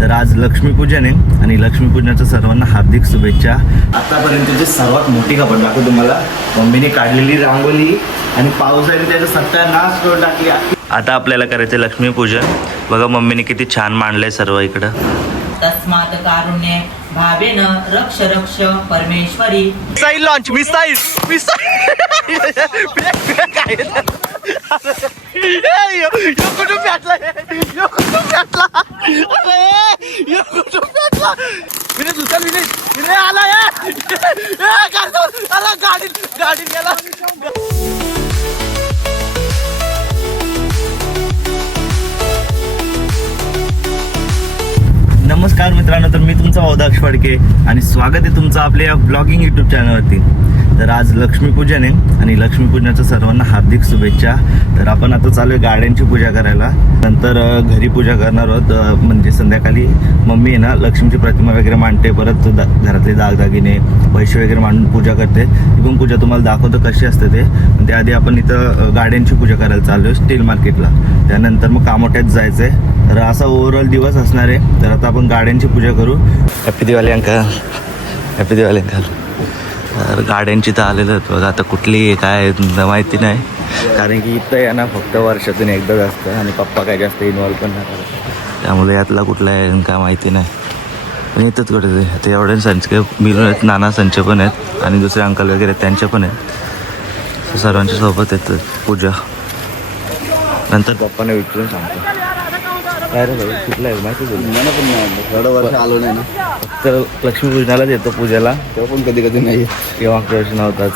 तर आज लक्ष्मीपूजन आहे आणि लक्ष्मीपूजनाच्या सर्वांना हार्दिक शुभेच्छा. आतापर्यंतची सर्वात मोठी खबर दाखवतो तुम्हाला. मम्मीने काढलेली रांगोली आणि पावसाने त्याचा सत्यानाश करून टाकली. आता आपल्याला करायचं लक्ष्मीपूजन. बघा मम्मीने किती छान मांडलंय सर्व इकडं. तस्मात् कारुण्ये भावेन रक्ष रक्ष परमेश्वरी. मिसाईल लॉन्च मिसाईल काय कुठून पेटला विने दुसरा विने आला गाडी गेला. नमस्कार मित्रांनो, तर मी तुमचा अवदाक्ष फडके आणि स्वागत आहे तुमचं आपल्या या ब्लॉगिंग यूट्यूब चॅनलवरती. तर आज लक्ष्मीपूजन आहे आणि लक्ष्मीपूजनाच्या सर्वांना हार्दिक शुभेच्छा. तर आपण आता चालू आहे गाड्यांची पूजा करायला. नंतर घरी पूजा करणार आहोत. म्हणजे संध्याकाळी मम्मी आहे ना लक्ष्मीची प्रतिमा वगैरे मांडते, परत घरातले दागदागिने पैसे वगैरे मांडून पूजा करते. ती पण पूजा तुम्हाला दाखवतो कशी असते ते. त्याआधी आपण इथं गाड्यांची पूजा करायला चालू आहे स्टील मार्केटला. त्यानंतर मग कामोठ्यात जायचं आहे. तर असा ओव्हरऑल दिवस असणार आहे. तर आता आपण गाड्यांची पूजा करू. Happy Diwali uncle, happy Diwali uncle. तर गाड्यांची तर आलेलं आहेत बघा. आता कुठली काय माहिती नाही, कारण की इथं आहे ना फक्त वर्षातून एकदाच असतं आणि पप्पा काय जास्त इन्व्हॉल्व पण नाही करत. त्यामुळे यातला कुठला आहे काय माहिती नाही. पण येतात कुठे ते एवढे संच मिळून आहेत. नाना संच पण आहेत आणि दुसरे अंकल वगैरे त्यांचे पण आहेत. सर्वांच्या सोबत येतात पूजा. नंतर पप्पाने विचारून सांगतो काय रे भाई कुठला आहे माहिती मला पण नाही. एवढं वर्ष आलो नाही ना. तर लक्ष्मीपूजनालाच येतो पूजेला. तेव्हा पण कधी कधी नाही. तेव्हा मागच्या वर्षी नव्हताच.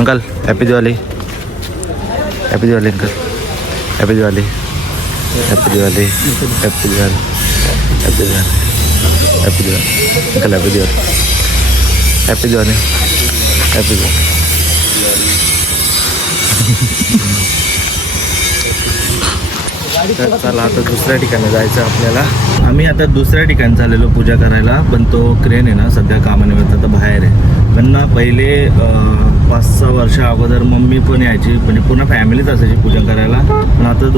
Uncle happy Diwali, happy Diwali uncle, happy Diwali, happy Diwali, happy Diwali, happy Diwali, happy Diwali uncle, happy Diwali, happy Diwali, happy Diwali. तर चला आता दुसऱ्या ठिकाणी जायचं आपल्याला. आम्ही आता दुसऱ्या ठिकाणी चाललेलो पूजा करायला, पण तो क्रेन आहे ना सध्या कामानिमित्त आता बाहेर आहे. पण ना पहिले 5-6 वर्ष अगोदर मम्मी पण यायची, म्हणजे पूर्ण फॅमिलीच असायची पूजा करायला. पण आता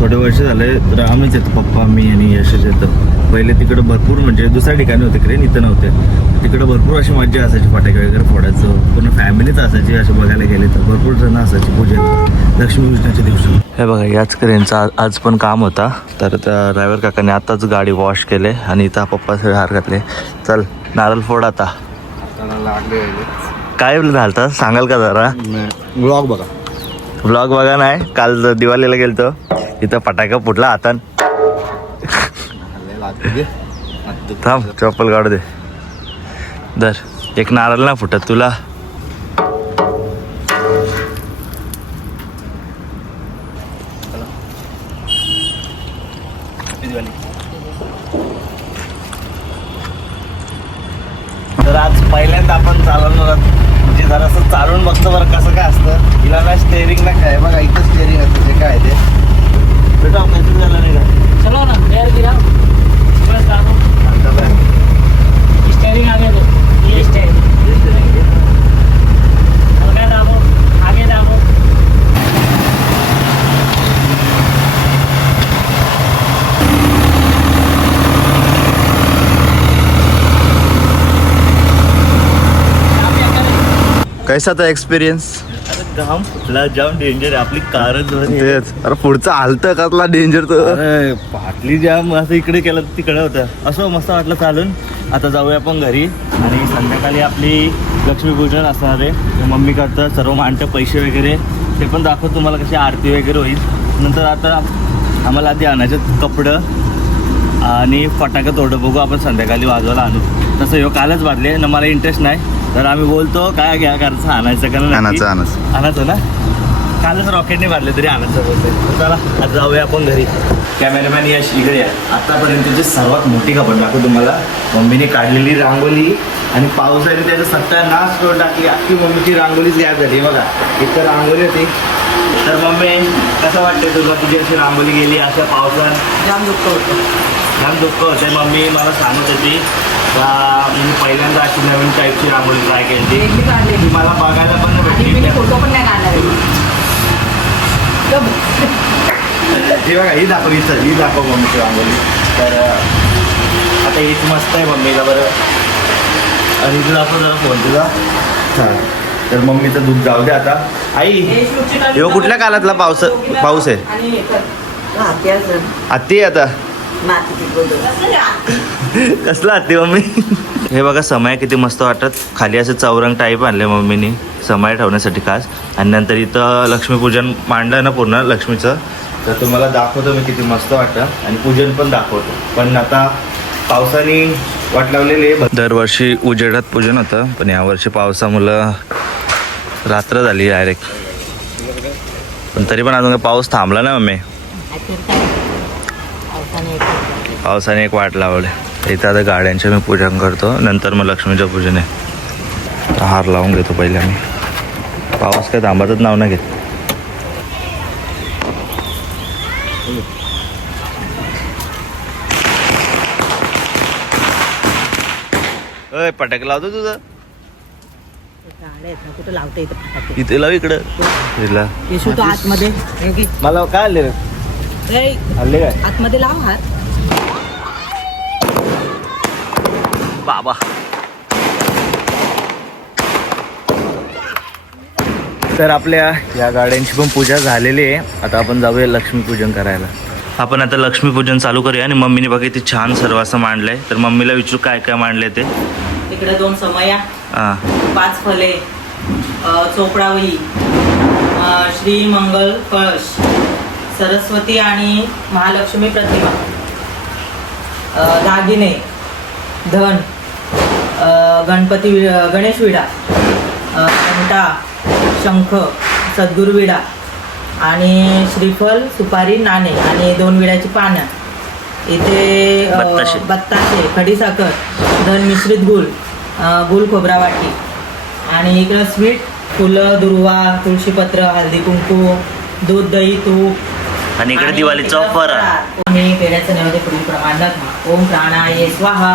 थोडे वर्ष झाले तर आम्हीच येतो, पप्पा मी आणि यशच येतो. पहिले तिकडं भरपूर म्हणजे दुसऱ्या ठिकाणी होते क्रेन, इथं नव्हते. तिकडं भरपूर अशी मजा असायची, फटाके वगैरे फोडायचं. पूर्ण फॅमिलीच असायची. असं बघायला गेले तर भरपूर जण असायची पूजेत लक्ष्मीपूजनाच्या दिवशी. हे बघा याच क्रेनचा आज पण काम होता. तर त्या ड्रायव्हर काकाने आताच गाडी वॉश केले आणि इथं पप्पा सगळे हार घातले. चल नारळ फोड आता. काय झालं सांगाल का जरा? व्लॉग बघा. व्लॉग बघा नाही. काल दिवाळीला गेलतो, इथं फटाका फुटला हातान. थांब चप्पल काढू दे. दर एक नारळ ना फुटत तुला. तर आज पहिल्यांदा आपण चालवणार, म्हणजे जरासं चालून बघतो बरं कसं काय असतं. हिला ना स्टेअरिंग ना काय बघा, इथं स्टेअरिंग असतं. जे काय ते बेटा मैसूर झालं नाही का? चलो ना पैर गिराओ, बस दाबो. स्टीयरिंग आगे दो, ये स्टीयरिंग हल्का दाबो, आगे दाबो. कैसा था एक्सपिरियन्स? घाम फुटला, जाम डेंजर आहे. आपली कारच तेच. अरे पुढचं हालतं कसला डेंजर तो. अरे फाटली जाम. असं इकडे केलं तिकडे होतं. असं मस्त वाटलं चालून. आता जाऊया आपण घरी आणि संध्याकाळी आपली लक्ष्मीपूजन असणार आहे. मम्मी करतं सर्व मांडतं पैसे वगैरे, ते पण दाखवतो तुम्हाला कशी आरती वगैरे होईल. नंतर आता आम्हाला आधी आणायचे कपडं आणि फटाका तोडं बघू आपण संध्याकाळी वाजवायला आणू. तसं ह्यो कालच वाजले ना, मला इंटरेस्ट नाही. तर आम्ही बोलतो काय घ्या करायचं, आणायचं कारण आणायचं ना. कालच रॉकेटने मारले तरी आणायचं बोलतोय. चला आता जाऊया आपण घरी. कॅमेरामॅन यश इकडे आहे. आतापर्यंतची सर्वात मोठी खबर दाखवतो तुम्हाला. मम्मीने काढलेली रांगोली आणि पावसाने त्याचं सत्यानाश करून टाकली. अख्खी मम्मीची रांगोलीच गायब झाली बघा. इथं रांगोली होती. तर मम्मी कसं वाटतं तुला तुझी अशी रांगोली गेली अशा पावसात? जाम दुःख होतं. छान दुःख होते. मम्मी मला सांगत होती का मी पहिल्यांदा अशी नवीन टाईपची रांगोली ट्राय केली एक मी काढलेली. ती मला बघायला पण आणि भेटली. मी फोटो पण नाही काढला ही बघा ही दाखव ही दाखव मम्मीची रांगोली. तर आता हीच मस्त आहे मम्मीला बरं. आणि तुला दाखव जरा फोन तुझा. हां तर मम्मीचं दूध जाऊ दे आता. आई ह्यो कुठल्या कालातला पाऊस आहे? आत्ती आता कसला आत्ती मम्मी? हे बघा समय किती मस्त वाटत. खाली असं चौरंग टाईप आणले मम्मीने समय ठेवण्यासाठी खास. आणि नंतर इथं लक्ष्मीपूजन मांडलं ना पूर्ण लक्ष्मीचं. तर तुम्हाला दाखवतो मी किती मस्त वाटतं आणि पूजन पण दाखवतो. पण आता पावसाने वाट लावलेली आहे. दरवर्षी उजेडात पूजन होतं पण यावर्षी पावसामुळं रात्र झाली डायरेक्ट. पण तरी पण अजून पाऊस थांबला ना मम्मी. पावसाने एक वाट लावली. इथं आता गाड्यांचे मी पूजन करतो. नंतर मग लक्ष्मीचं पूजन आहे. हार लावून घेतो पहिले मी. पाऊस काय थांबातच नाव नाही घेत. अय पटाके लावतो तुझं. कुठं लावता येतं इथे लाव इकडं. इथला येशू तो आतमध्ये मला काय आले रे? आले काय आतमध्ये लाव हात. बाबा. तर आपल्या या गाड्यांची पण पूजा झालेली आहे. आता आपण जाऊया लक्ष्मीपूजन करायला. आपण आता लक्ष्मीपूजन चालू करूया. आणि मम्मीने बघा किती छान सर्व असं मांडलंय. तर मम्मीला विचारू काय काय मांडलंय ते. इकडे 2 समया, हां 5 फले, चोपडावळी, श्री मंगल कळश, सरस्वती आणि महालक्ष्मी प्रतिमा, दागिने, धन, गणेश विडा, घंटा, शंख, सद्गुरू विडा आणि श्रीफल, सुपारी, नाणे आणि 2 विड्याची पानं. इथे बत्ताशे, खडीसाखर, धन मिश्रित गुळ खोबरा वाटी आणि इकडं स्वीट, फुलं, दुर्वा, तुळशीपत्र, हळदी कुंकू, दूध, दही, तूप आणि इकडे दिवाळीचा ऑफर. मी पेढ्याचं नैवेद्य पुढील प्रमाणात ओम प्राणाय स्वाहा,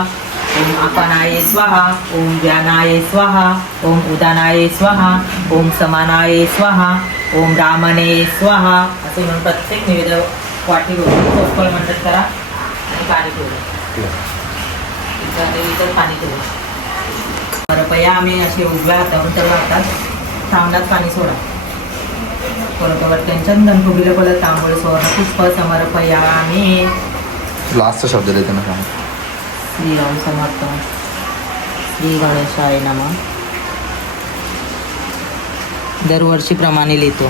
ओम अपानाय स्वाहा, ओम व्यानाय स्वाहा, ओम उदानाय स्वाहा, ओम समानाय स्वाहा, ओम रामने स्वाहा असे म्हणून प्रत्येक नैवेद्य वाटी गोष्टी मंडळ करा आणि पाणी ठेवलं. इतर पाणी ठेवलं. रुपया आम्ही असे उजव्या हातावरून सर्व हातात तांबडात पाणी सोडा. परतवर चंदन फुगिलं पडलं तांबूळ सोडा पुष्प समर्पया आम्ही. लास्टचा शब्द देते ना सांग. श्रीराम समर्थ, श्री गणेशाय नमः. दरवर्षीप्रमाणे लिहितो.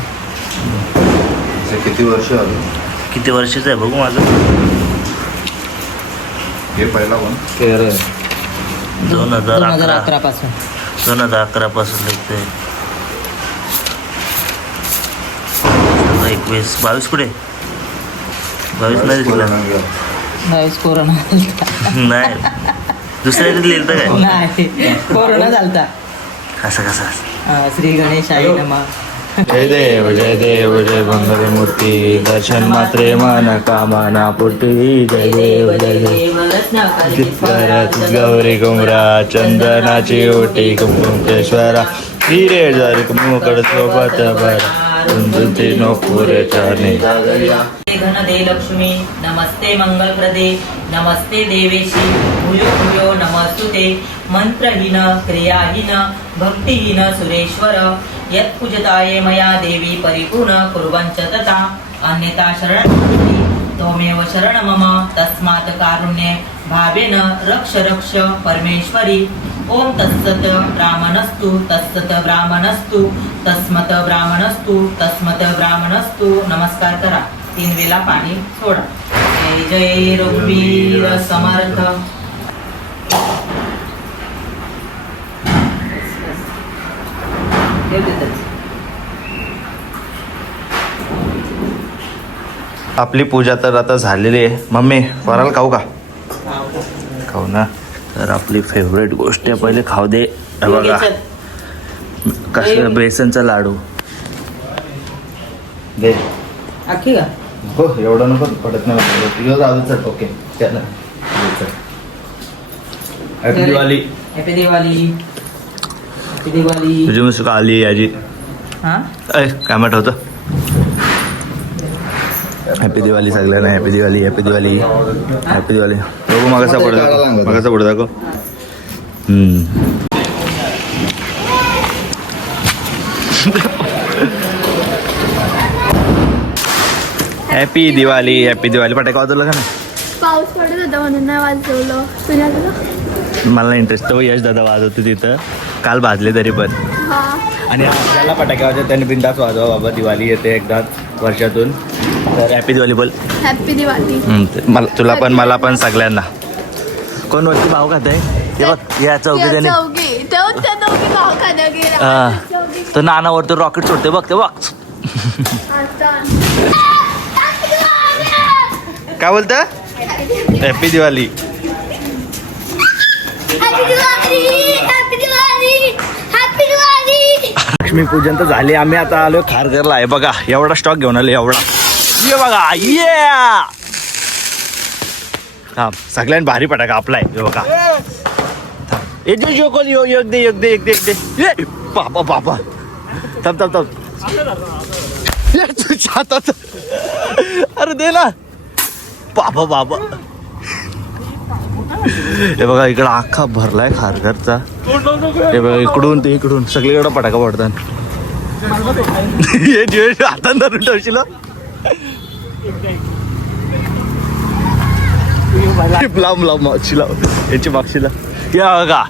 किती वर्ष आले? किती वर्षाचं आहे बघू माझं. हे पहिला पण 2011 पासून. 2011 पासून लिखते. 21 22 कुठे 22 नाही दिसला. 22 कोरोना नाही दुसऱ्या लिहिलं काय. नाही कोरोना झालता. कसं श्री गणेशाय नमः. जय देव जय मंगलमूर्ती दर्शन मात्रे मन कामना पूर्ती. जय देव गौरी कुमरा चंदनाची ओटी कुंकुमेश्वरा हिरे जरी मुकड सोबत भरा नो पुरे चरणी. घन दे लक्ष्मी नमस्ते मंगलप्रदे नमस्ते देवेशी भूयो भूयो नमस्तुते. मंत्रहीन क्रियाहीन भक्तिहीन सुरेश्वर यत्पूजताये मया देवी परिपूर्ण कुर्वंच तथा अन्यथा शरण त्वमेव शरण मम तस्मात् कारुण्ये भावेन रक्ष रक्ष परमेश्वरी. ओम तत्सत ब्राह्मणस्तु तत्सत ब्राह्मणस्तु तस्मत ब्राह्मणस्तु तस्मत ब्राह्मणस्तु. नमस्कार करा. 3 वेळा पाणी सोडा. जय जय रघुवीर समर्थ. आपली पूजा तर आता झालेली आहे. मम्मी वराल खाऊ का? खाऊ ना. तर आपली फेवरेट गोष्ट आहे, पहिले खाऊ दे. हे बघा कसलं बेसनचा लाडू दे. अख्खी का? हो एवढं नको पडत नाही तुझं जाऊ चल. ओके चल happy Diwali. Happy Diwali. Happy Diwali. तुझी मुसका आली याची. हा काय म्हणत होतं? हॅपी दिवाळी सगळ्यांना. Happy Diwali. Happy Diwali. Happy Diwali. बघू मागासा पुढे दाखव. मागासा पुढे दाखव. हॅपी दिवाळी. हॅपी दिवाळी. फटाका वाजवलं का नाही? पाऊस पडत होता म्हणून नाही वाजवलं. तुझ्या मला इंटरेस्ट तो यश दादा वाजवतो तिथं. काल भाजले तरी पण. हा आणि आपल्याला फटाके वाजवत त्यांनी बिंदास वाजवा बाबा. दिवाळी येते एकदा वर्षातून. तर हॅपी दिवाळी बोल. हॅपी दिवाळी. मला तुला पण मला पण सगळ्यांना. कोण वरती भाव खात आहे ते बघ या चौकी त्याने. तो नानावर तो रॉकेट सोडते बघ ते बघ. काय बोलत? हॅपी दिवाळी. लक्ष्मी पूजन तर झाले. आम्ही आता आलो खारघरला. आहे बघा एवढा स्टॉक घेऊन आलो एवढा. ये बघा ये थांब. सगळ्यात भारी फटाका आपला आहे बघा. एक दे जोकोल यो एक दे एक दे एक दे एक दे. ये बाबा बाबा थांब थांब थांब. तुझ्या हातात. अरे दे ना बाबा बाबा. हे बघा इकडं अख्खा भरलाय खारघरचा. हे बघा इकडून ते इकडून सगळीकडे फटाका पडतात. हे जे हातात धरून ठेवशील. लांब लांब मागशी लाव याची मागशीला. या बघा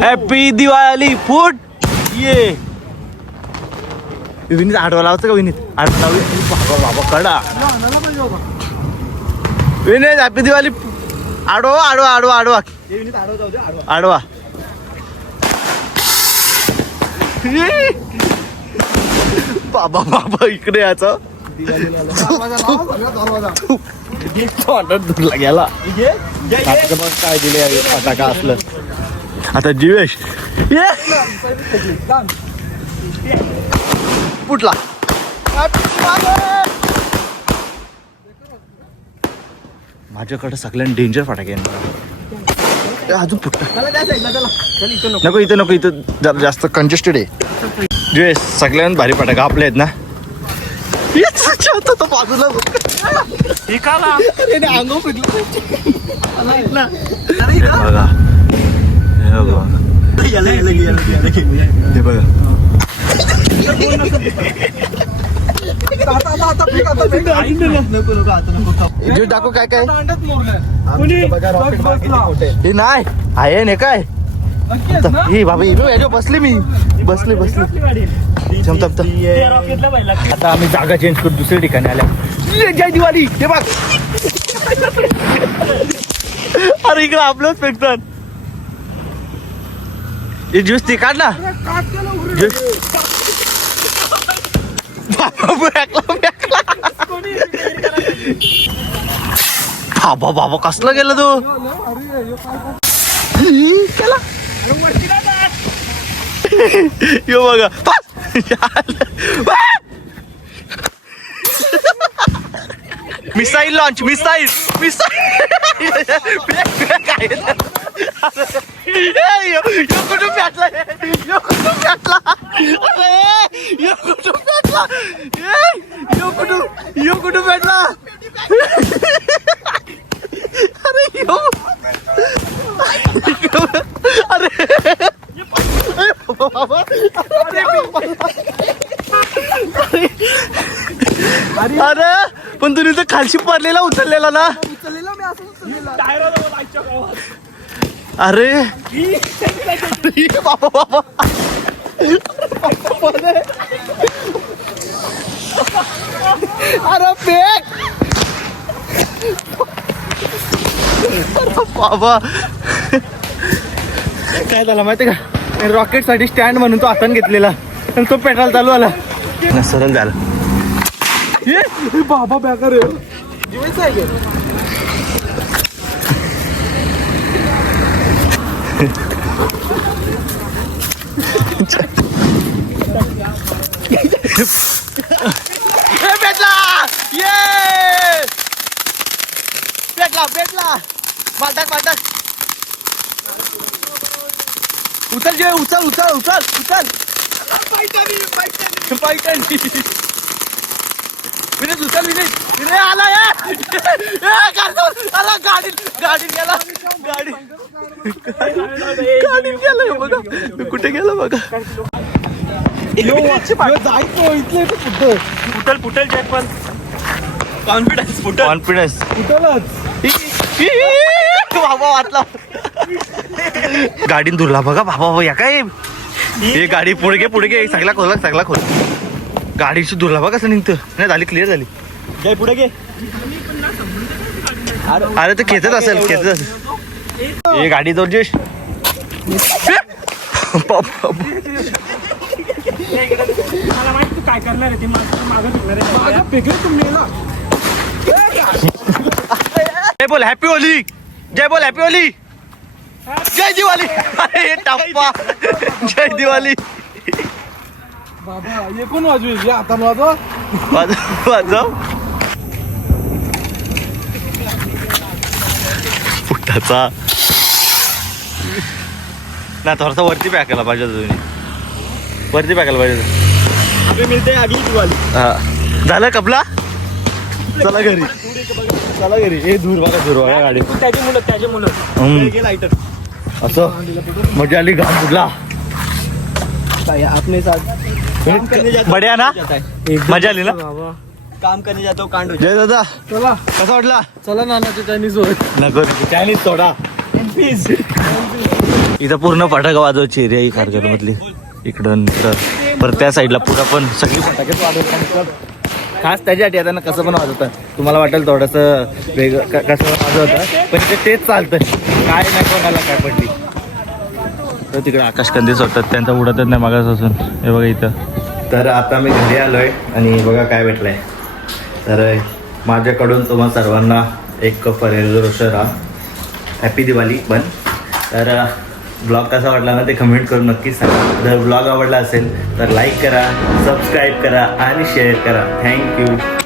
हॅपी दिवाळी फूट. ये विनीत आडवा लावतं का? विनीत आडवा लावली. बाबा बाबा कडा. विनीत हॅपी दिवाळी. आडवा आडवा आडवा आडवा आडवा. बाबा बाबा इकडे याचा धुरला गेला. काय दिले फटाका असलं. आता जीवेश फुटला. माझ्याकडे सगळ्यांना डेंजर फटाके अजून फुटत नको. इथं नको. इथं जास्त कंजेस्टेड आहे. जे सगळ्यांना भारी फटाका आपले आहेत ना. बाजूला दाखव काय काय हे नाही आहे ना काय. ही बाबा याच्या बसली मी बसली. आता आम्ही जागा चेंज करू दुसऱ्या ठिकाणी आल्या. जय दिवाळी. हे बघ अरे इकडे आपलंच फेकतात. हे ज्यूस ती काढ ना. बाबा बाबा कसला गेला तो. यो बघा मिसाईल लॉन्च. मिसाईल कुठून पेटला. कुठून पेटला. अरे अरे पण तुम्ही तर खालशी पडलेला उचललेला ना. अरे बाबा बाबा अरे फेक बाबा. काय झालं माहिती का? रॉकेट साठी स्टँड म्हणून तो हातान घेतलेला आणि तो पेट्रोल चालू आला. सरळ झालं. बाबा बेकार भेटला ये भेटला माटाक उचल जे उचल पायटनी विनेश उचल विनेश आला गाडी गेला बघा कुठे गेला बघा फुटल जॅक पण कॉन्फिडन्स बाबा वाचला गाडीन दुरला बघा बाबा या काय हे गाडी पुढे घे सगळा खोल गाडीची दुरला बघा कसं निघतं नाही झाली क्लिअर झाली जय पुढे घे अरे ते खेचत असेल हे गाडी जोर जेश मला माहिती तू काय करणार आहे ते मागं फिरणार आहे फेकलं तुम्ही ना जय बोल हॅपी होली जय दिवाळी अरे टप्पा जय दिवाळी बाबा हे कोण वाजवेल आता वाजवा वाजव फुटाचा ना थोडासा वरती पॅकायला पाहिजे तुम्ही वरती पॅकायला पाहिजे अभी मिळते अगली दिवाळी हा झालं कपला चला घरी हे दूर बघा गाडी त्याची मुलं हम्म. लाइटर असं मजा आली घाम फुटला आपने साथ बढिया ना मजा आली ना काम करने जातो कांड हो जय दादा चला कसा वाटला चला ना चायनीज होत नको चायनीज सोडा इथं पूर्ण फटाका वाजवायची एरिया ही खारघर मधली इकडं परत त्या साईडला पुढं पण सगळी फटाकेच वाजवतात खास त्याच्यासाठी आता ना कसं पण वाजवतात तुम्हाला वाटेल थोडंसं वेगळं कसं वाजवतं पण इथे तेच चालतं काय नाही कोणाला काय पडली तर तिकडे आकाशकंदील सोडतात त्यांचा उडतच नाही मागापासून हे बघा इथं तर आता मी घरी आलोय आणि बघा काय भेटलंय तर माझ्याकडून तुम्हा सर्वांना एक फरेजर हॅपी दिवाळी पण तर ब्लॉग कसा वाटला ना ते कमेंट करून नक्कीच सांगा जर ब्लॉग आवडला असेल तर लाईक करा सबस्क्राईब करा आणि शेअर करा थँक्यू